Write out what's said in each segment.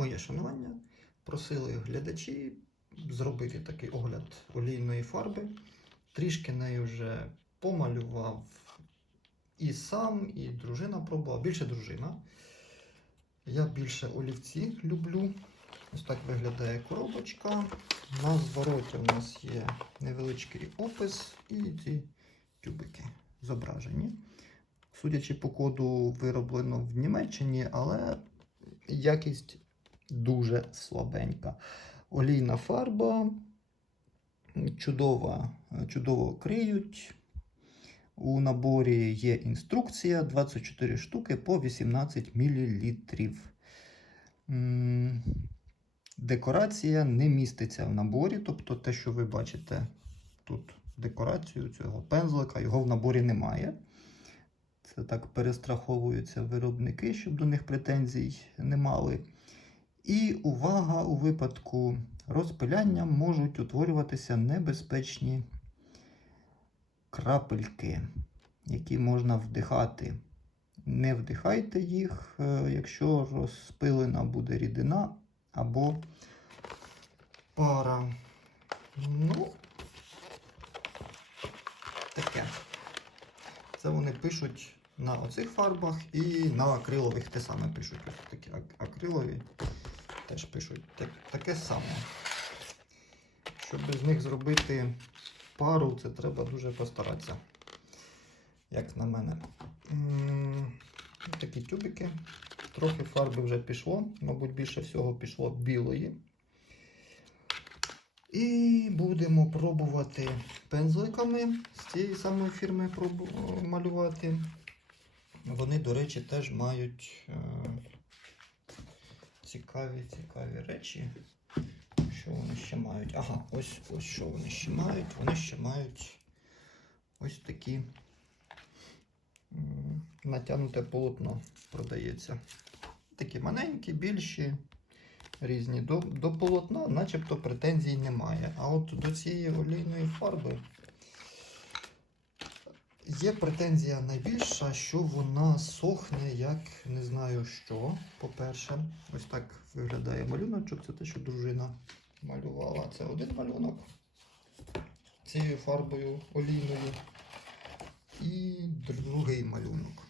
моє шанування. Просили глядачі зробити такий огляд олійної фарби. Трішки нею вже помалював і сам, і дружина пробувала. Більше дружина. Я більше олівці люблю. Ось так виглядає коробочка. На звороті у нас є невеличкий опис і ці тюбики зображені. Судячи по коду, вироблено в Німеччині, але якість дуже слабенька. Олійна фарба, чудова, чудово криють. У наборі є інструкція 24 штуки по 18 мл. Декорація не міститься в наборі, тобто те, що ви бачите тут декорацію цього пензлика, його в наборі немає. Це так перестраховуються виробники, щоб до них претензій не мали. І увага, у випадку розпиляння можуть утворюватися небезпечні крапельки, які можна вдихати. Не вдихайте їх, е, якщо розпилена буде рідина або пара. Ну, таке. Це вони пишуть на оцих фарбах і на акрилових те саме пишуть. Ось такі ак- акрилові теж пишуть так- таке саме. Щоб з них зробити пару, це треба дуже постаратися. Як на мене. М, Такі тюбики. Трохи фарби вже пішло, мабуть, більше всього пішло білої. І будемо пробувати пензликами з цієї самої фірми малювати. Вони, до речі, теж мають е, цікаві, цікаві речі. Що вони ще мають? Ага, ось ось що вони ще мають. Вони ще мають ось такі натягнуте полотно продається. Такі маленькі, більші, різні. До, до полотна начебто претензій немає. А от до цієї олійної фарби є претензія найбільша, що вона сохне, як не знаю що. По-перше, ось так виглядає малюночок. Це те, що дружина малювала. Це один малюнок цією фарбою олійною. І другий малюнок.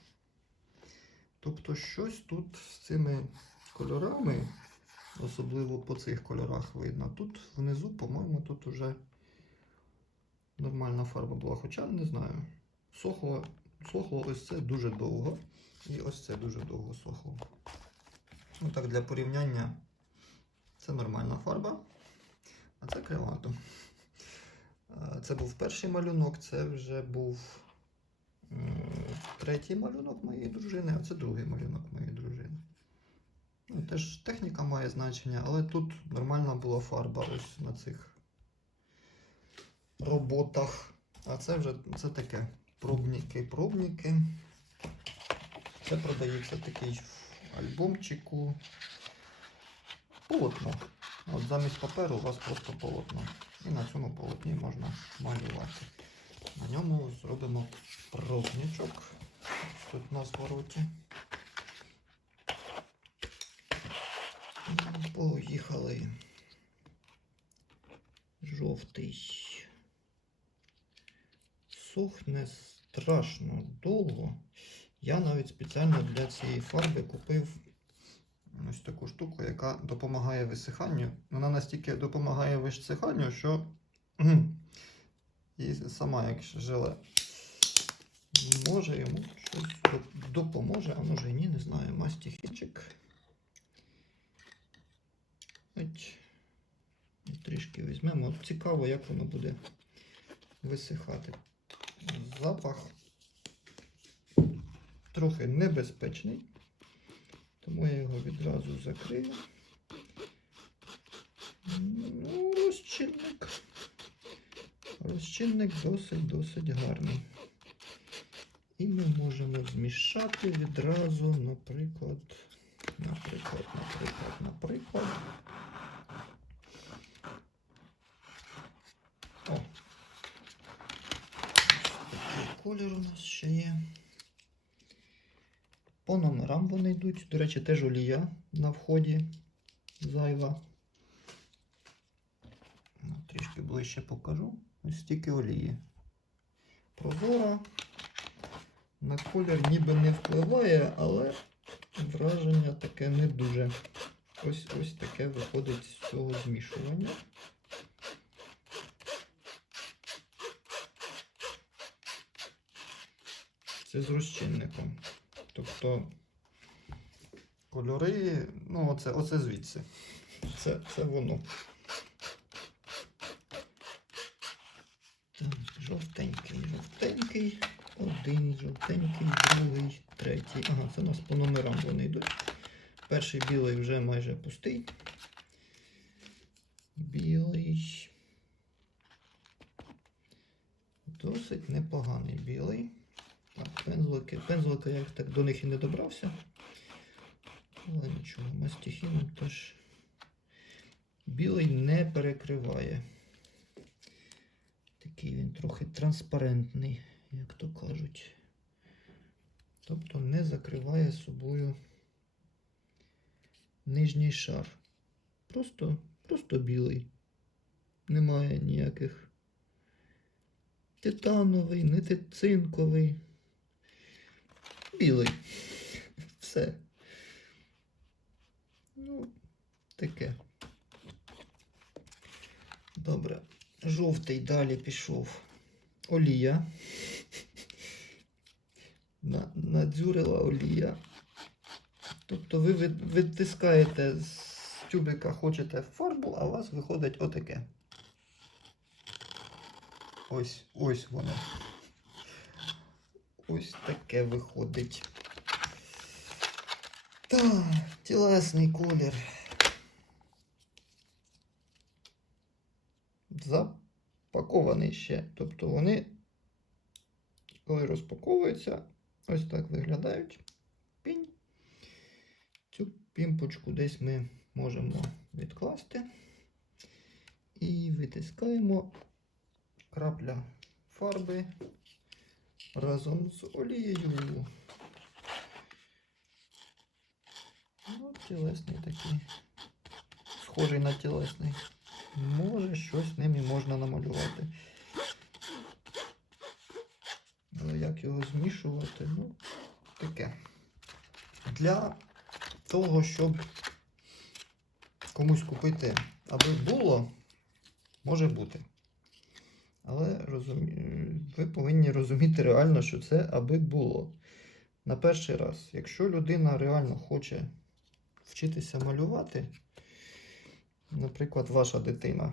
Тобто щось тут з цими кольорами, особливо по цих кольорах видно. Тут внизу, по-моєму, тут уже нормальна фарба була. Хоча не знаю. Сохло, сохло ось це дуже довго. І ось це дуже довго сохло. Ну так, для порівняння це нормальна фарба, а це кривато. Е, Це був перший малюнок, це вже був третій малюнок моєї дружини, а це другий малюнок моєї дружини. Ну, теж техніка має значення, але тут нормальна була фарба ось на цих роботах. А це вже це таке пробники, пробники. Це продається такий в альбомчику. Полотно. От замість паперу у вас просто полотно. І на цьому полотні можна малювати. На ньому зробимо пробничок. Тут на звороті. Поїхали. Жовтий. Сохне страшно довго. Я навіть спеціально для цієї фарби купив ось таку штуку, яка допомагає висиханню. Вона настільки допомагає висиханню, що і сама як желе. Може йому щось допоможе, а може і ні, не знаю. Мастихічик. Ось. Трішки візьмемо. Цікаво, як воно буде висихати. Запах трохи небезпечний, тому я його відразу закрию. Ну, розчинник. Розчинник досить-досить гарний. І ми можемо змішати відразу, наприклад, наприклад, наприклад, наприклад. О, такий колір у нас ще є. По номерам вони йдуть. До речі, теж олія на вході. зайва. Ну, Трішки ближче покажу. Ось стільки олії. Прозора. На колір ніби не впливає, але враження таке не дуже. Ось ось таке виходить з цього змішування. Це з розчинником. Тобто кольори, ну оце, оце звідси. Це, це воно. Так, жовтенький, жовтенький, один жовтенький, другий, третій. Ага, це у нас по номерам вони йдуть. Перший білий вже майже пустий. Білий. Досить непоганий білий. Пензлики. Пензлики я так до них і не добрався. Але нічого, мастихіном теж білий не перекриває. Такий він трохи транспарентний, як то кажуть. Тобто не закриває собою нижній шар. Просто, просто білий. Немає ніяких титановий, не цинковий. Білий. Все. Ну, таке. Добре. Жовтий далі пішов. Олія. Надзюрила олія. Тобто ви від- відтискаєте з тюбика, хочете фарбу, а у вас виходить отаке. Ось, ось воно. Ось таке виходить. Так, тілесний колір. Запакований ще. Тобто вони, коли розпаковуються, ось так виглядають. Пінь. Цю пімпочку десь ми можемо відкласти. І витискаємо крапля фарби разом з олією. Ну, тілесний такий. Схожий на тілесний. Може, щось ним і можна намалювати. Але як його змішувати? Ну, таке. Для того, щоб комусь купити, аби було, може бути. Але розумі... ви повинні розуміти реально, що це аби було. На перший раз, якщо людина реально хоче вчитися малювати, наприклад, ваша дитина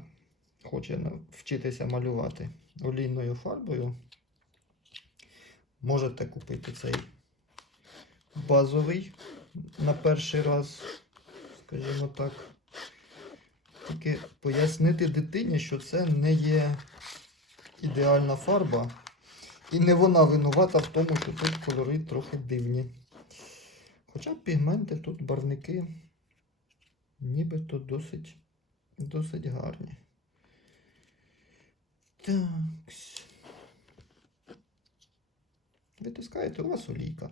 хоче вчитися малювати олійною фарбою, можете купити цей базовий на перший раз, скажімо так. Тільки пояснити дитині, що це не є ідеальна фарба. І не вона винувата в тому, що тут кольори трохи дивні. Хоча пігменти тут барвники нібито досить, досить гарні. Так. Витискаєте, у вас олійка.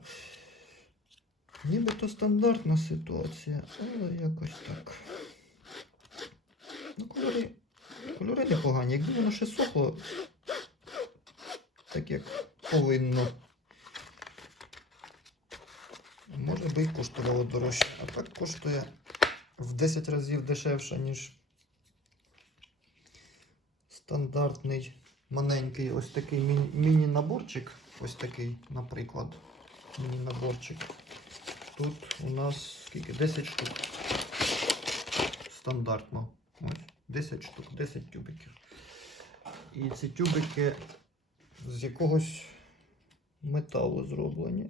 Нібито стандартна ситуація, але якось так. Ну, кольори, кольори непогані. Якби воно ще сохло, так як повинно. Може би і коштувало дорожче. А так коштує в 10 разів дешевше, ніж стандартний маленький ось такий міні- міні-наборчик. Ось такий, наприклад, міні-наборчик. Тут у нас скільки? 10 штук. Стандартно. Ось, 10 штук, 10 тюбиків. І ці тюбики з якогось металу зроблені.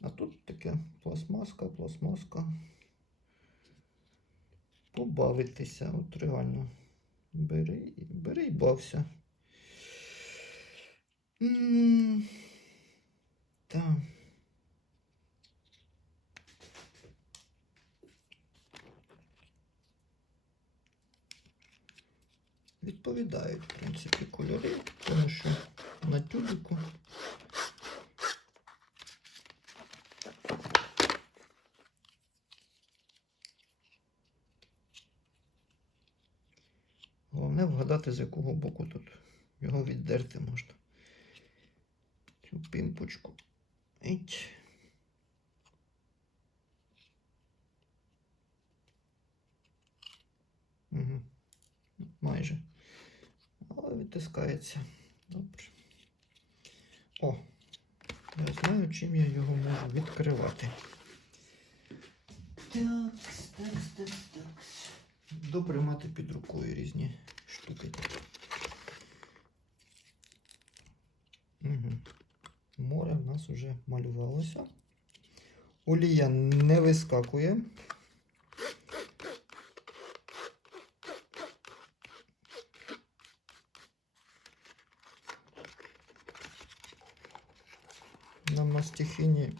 А тут таке пластмаска, пластмаска. Побавитися, от реально. Бери, бери і бався. Так. Відповідають, в принципі, кольори, тому що на тюбику Головне вгадати, з якого боку тут його віддерти можна. Цю пімпочку. Іть. Угу. Майже. Але відтискається. Добре. О! Я знаю, чим я його можу відкривати. Так, так, так, так. Добре мати під рукою різні штуки. Угу. Море в нас вже малювалося. Олія не вискакує. На мастихіні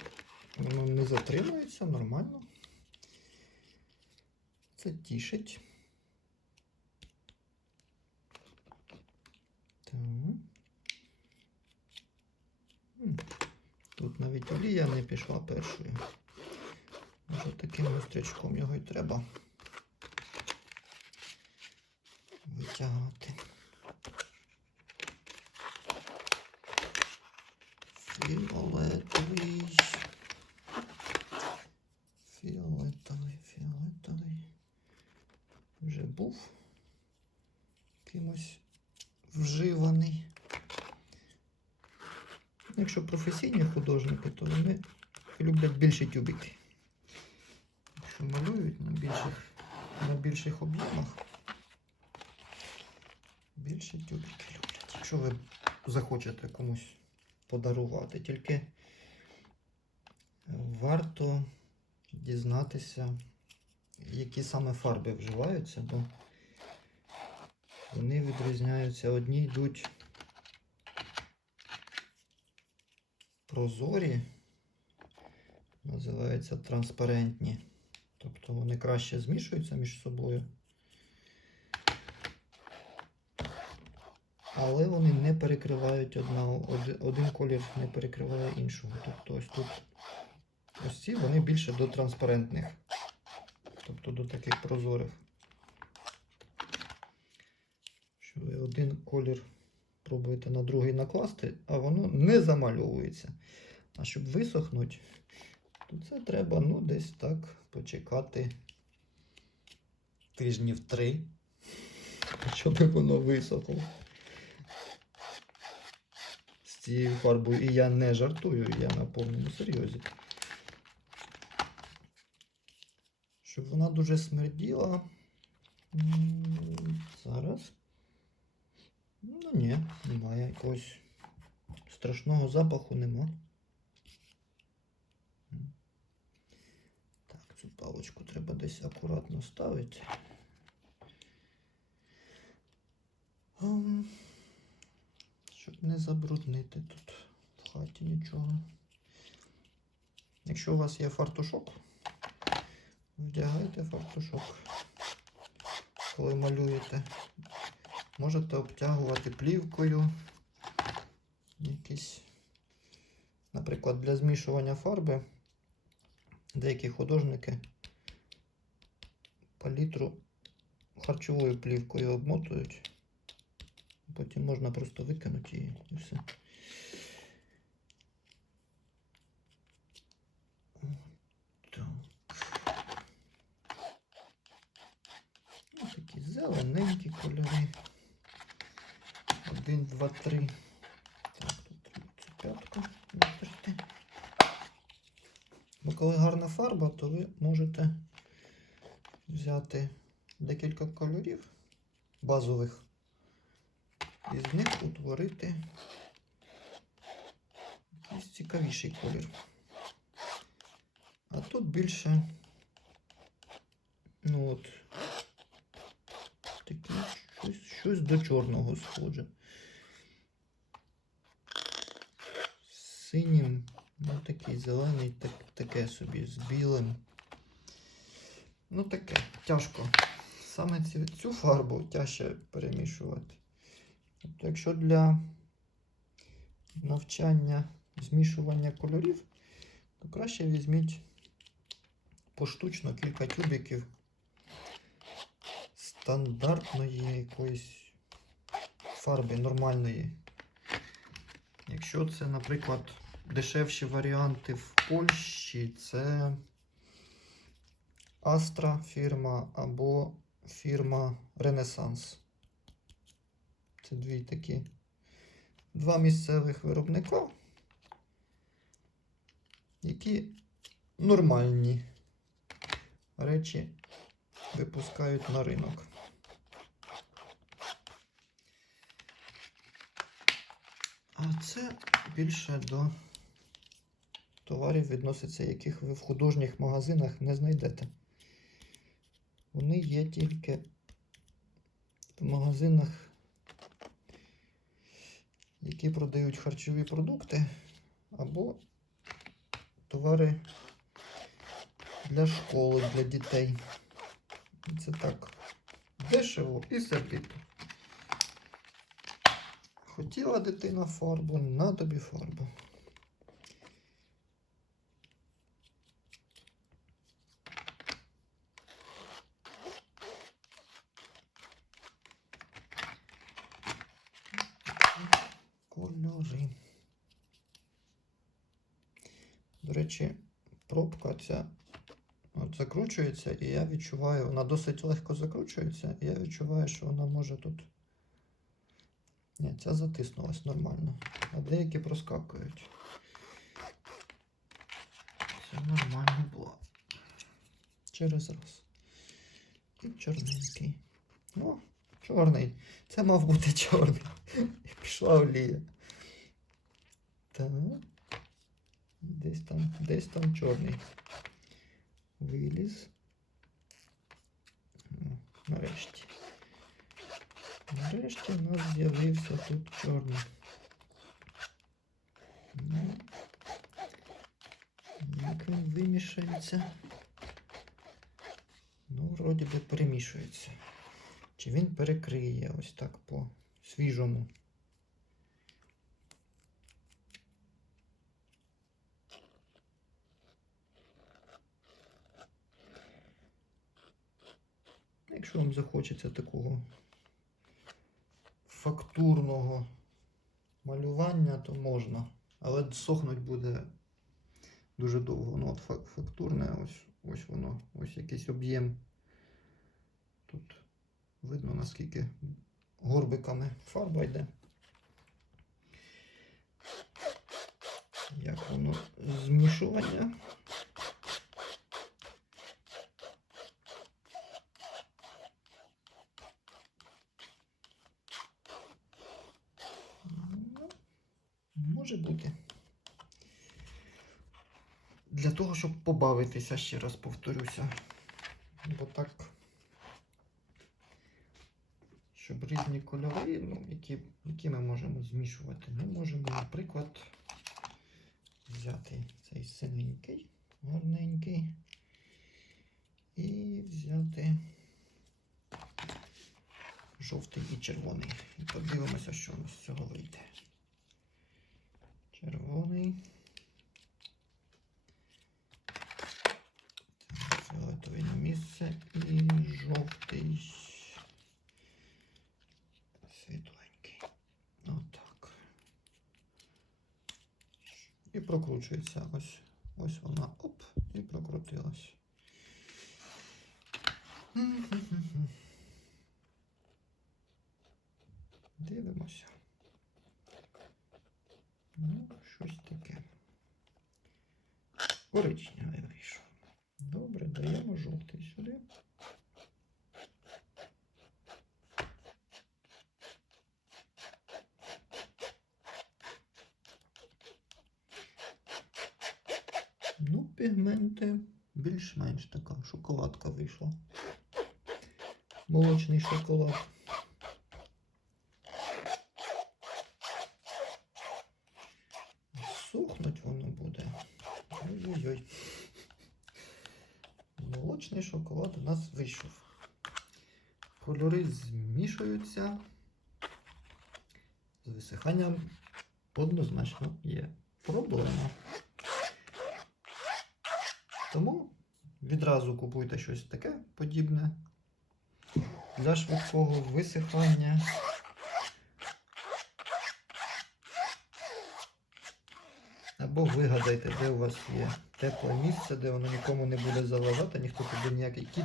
воно не затримується нормально. Це тішить. Так. Тут навіть олія не пішла першою. Може таким гострячком його й треба витягати. Фіолетовий. Фіолетовий, фіолетовий. Вже був кимось вживаний. Якщо професійні художники, то вони люблять більші тюбики. Якщо малюють на більших, на більших об'ємах, більші тюбики люблять. Якщо ви захочете комусь подарувати, тільки варто дізнатися, які саме фарби вживаються, бо вони відрізняються. Одні йдуть прозорі, називаються транспарентні. Тобто вони краще змішуються між собою. Але вони не перекривають одна, один, колір не перекриває іншого. Тобто ось тут ось ці вони більше до транспарентних. Тобто до таких прозорих. Що ви один колір пробуєте на другий накласти, а воно не замальовується. А щоб висохнути, то це треба ну, десь так почекати тижнів три, щоб воно висохло. Цією фарбою. І я не жартую, я на повному серйозі. Щоб вона дуже смерділа. Зараз. Ну ні, немає якогось страшного запаху нема. Так, цю паличку треба десь акуратно ставити. Ам, Щоб не забруднити тут в хаті нічого. Якщо у вас є фартушок, вдягайте фартушок, коли малюєте. Можете обтягувати плівкою. Якісь, наприклад, для змішування фарби деякі художники палітру харчовою плівкою обмотують. Потім можна просто викинути її і все. Ось такі зелененькі кольори. Один, два, три. Так, тут п'ятку витерти. Бо коли гарна фарба, то ви можете взяти декілька кольорів базових і з них утворити якийсь цікавіший колір. А тут більше, ну от, такі щось, щось до чорного схоже. Синім, ну такий зелений, так, таке собі з білим. Ну таке, тяжко. Саме цю, цю фарбу тяжче перемішувати. Тобто, якщо для навчання змішування кольорів, то краще візьміть поштучно кілька тюбиків стандартної якоїсь фарби нормальної. Якщо це, наприклад, дешевші варіанти в Польщі, це Astra фірма або фірма Renaissance. Дві такі. Два місцевих виробника, які нормальні речі випускають на ринок. А це більше до товарів відноситься, яких ви в художніх магазинах не знайдете. Вони є тільки в магазинах, які продають харчові продукти або товари для школи, для дітей. Це так дешево і сердито. Хотіла дитина фарбу, на тобі фарбу. Кольори. До речі, пробка ця от закручується, і я відчуваю, вона досить легко закручується, і я відчуваю, що вона може тут. Ні, ця затиснулась нормально. А деякі проскакують. Це нормально було. Через раз. І чорненький. О, чорний. Це мав бути чорний. І пішла олія. Так. Десь там, десь там чорний. Виліз. Нарешті. Нарешті в нас з'явився тут чорний. Ну, як він вимішається? Ну, вроді би перемішується. Чи він перекриє ось так по свіжому? Якщо вам захочеться такого фактурного малювання, то можна. Але сохнуть буде дуже довго. Ну, от фактурне, ось, ось воно, ось якийсь об'єм. Тут видно, наскільки горбиками фарба йде. Як воно змішування. Ну, може бути. Для того, щоб побавитися, ще раз повторюся. Бо так, щоб різні кольори, ну, які, які ми можемо змішувати. Ми можемо, наприклад, взяти цей синенький, гарненький, і взяти жовтий і червоний. І подивимося, що у нас з цього вийде. Червоний. Так, Фіолетовий на місце і жовтий. Світленький. Отак. І прокручується. Ось, ось вона. Оп, і прокрутилась. Дивимося. Ну, щось таке. Коричневий вийшов. Добре, даємо жовтий сюди. Пігменти більш-менш така шоколадка вийшла. Молочний шоколад. Сухнуть воно буде. Ой-ой-ой. Молочний шоколад у нас вийшов. Кольори змішуються. З висиханням однозначно є проблема. Тому відразу купуйте щось таке подібне. для швидкого висихання. Або вигадайте, де у вас є тепле місце, де воно нікому не буде заважати, ніхто туди ніякий кіт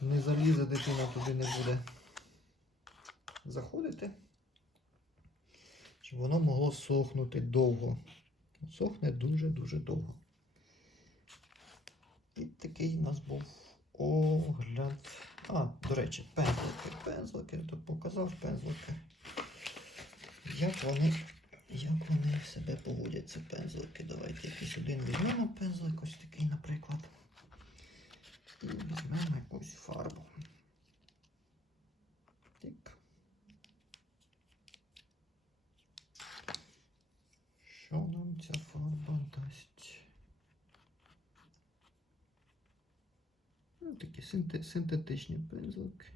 не залізе, дитина туди не буде заходити. Щоб воно могло сохнути довго. Сохне дуже-дуже довго. І такий у нас був огляд. А, до речі, пензлики. Пензлики, я тут показав пензлики. Як вони, як вони себе поводять, ці пензлики. Давайте якийсь один візьмемо пензлик, ось такий, наприклад. І візьмемо якусь фарбу. Тик. Що нам ця фарба дасть? Ну, такі синтетичні пензлики.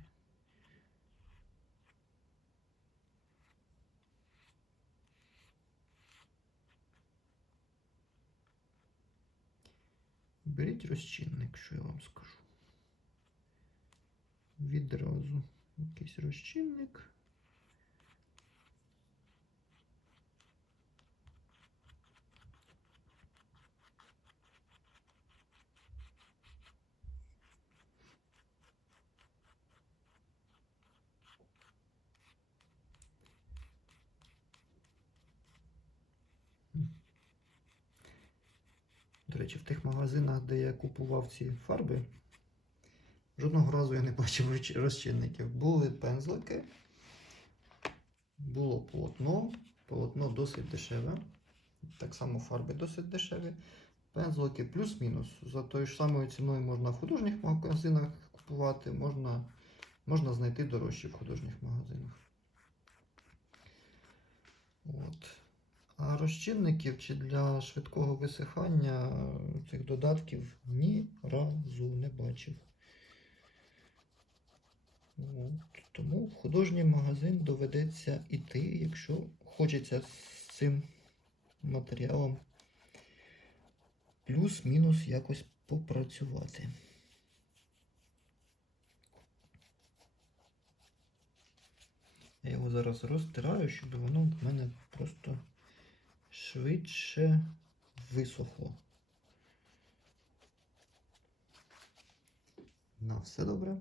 Беріть розчинник, що я вам скажу. Відразу якийсь розчинник. До речі, в тих магазинах, де я купував ці фарби, жодного разу я не бачив розчинників. Були пензлики, було полотно. Полотно досить дешеве. Так само фарби досить дешеві. Пензлики плюс-мінус. За тою ж самою ціною можна в художніх магазинах купувати, можна, можна знайти дорожче в художніх магазинах. От. Розчинників чи для швидкого висихання цих додатків ні разу не бачив. От. Тому в художній магазин доведеться іти, якщо хочеться з цим матеріалом плюс-мінус якось попрацювати. Я його зараз розтираю, щоб воно в мене просто швидше висохло. На все добре.